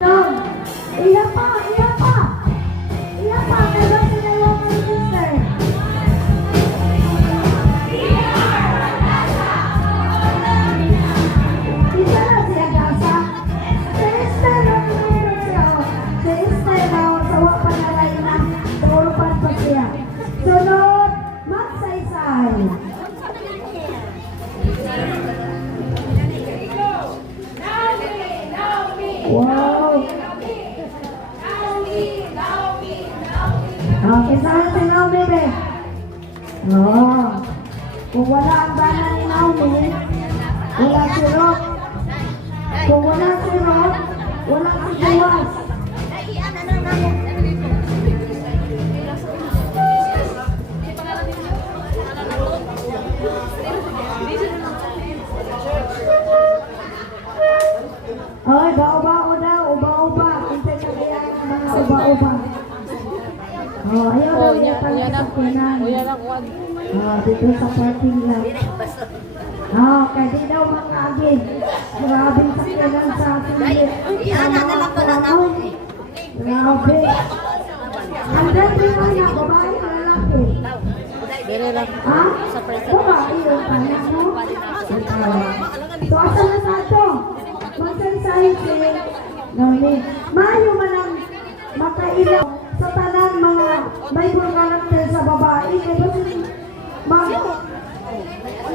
Iya pa, iya pa. Iya pa, kaya sinayaw ng sister. Isa na siya gasa. Sister na mayroon siya. Sister na sawa pa na rin na. Daurupan pa siya. Sunod, magsaysay. Wow. Okay, saan si Naomi, be? Oo. Kung wala ang bana ni Naomi, wala si Rob. Kung wala si Rob, wala si Buwas. Ay, bao-bao daw, uba-uba. Kuntay na kaya ang mga uba-uba. Oh, ayaw daw niya pala sa kunan. Dito sa parking lot. Kaya di daw makaagin. Grabing sakyanan sa atin. Grabe. Ang dati mo na, babae na lalaki. Ha? Babae yung kanya mo? So, asa na sa ito? Magsaysay si Naomi. Maayo man ang makailaw sa tanan mga Bible character sa babae.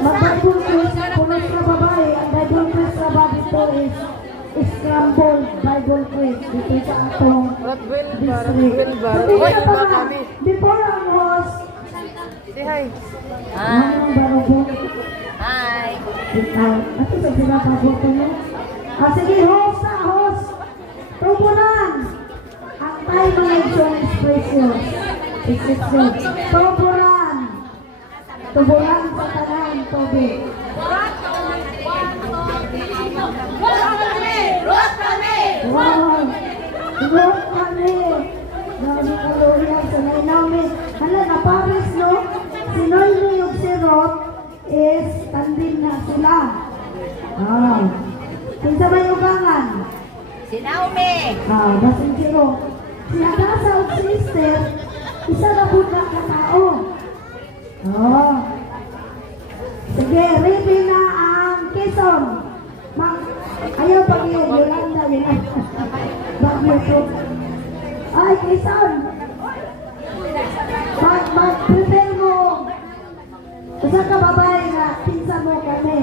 Mag-Bible quiz puno sa babae. Ang Bible quiz sa babae ito is scrambled Bible quiz. Dito sa atong district. Before ang host, say hi. Manong Barubong. Hi. Ito sa sila pabuto mo. Sige, host na, host. Tubunan. Ang tayo mga insurance precious. Isipin. Tubunan. Tubunan sa tanan, Toby. Rot kami! Wow. Rot kami. Dami kalorya sa namin. Hala, na Paris, no? Si Noyne yung si Rot is tandin na sila. Kinsa ba yung ubangan? Si Naomi! Basing kiro. Si Agasa o sister, isa na po na katao. Sige, ready na ang Quezon. Ayaw pag yun, Yolanda, yun. Bagyo po. Ay, Quezon! Mag-prepare mo. Isa ka babae na, pinsa mo kami.